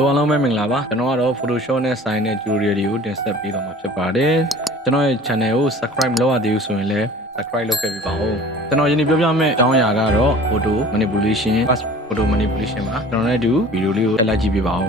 Hello အားလုံးပဲမင်္ဂလာပါကျွန်တော်ကတော့ Photoshop နဲ့ Sign နဲ့ tutorial တွေကိုတင်ဆက်ပေးသွားမှာဖြစ်ပါတယ်ကျွန်တော်ရဲ့ channel ကို subscribe မလုပ်ရသေးဘူးဆိုရင်လည်း subscribe လုပ်ခဲ့ပေးပါဦးကျွန်တော်ယနေ့ပြောပြမယ့်အကြောင်းအရာကတော့ photo manipulation fast photo manipulation ပါကျွန်တော်လည်းဒီဗီဒီယိုလေးကိုတက်လိုက်ကြည့်ပေးပါဦး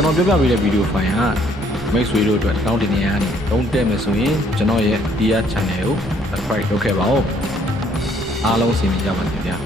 ကျွန်တော်ပြောပြပေးတဲ့ဗီဒီယိုဖိုင်ကမိတ်ဆွေတို့အတွက်တောင်းတင်နေရတယ်တုံးတက်မယ်ဆိုရင်ကျွန်တော်ရဲ့ THIHA channel ကို subscribe လုပ်ခဲ့ပါဦးအားလုံးစီမံကြပါစေဗျာ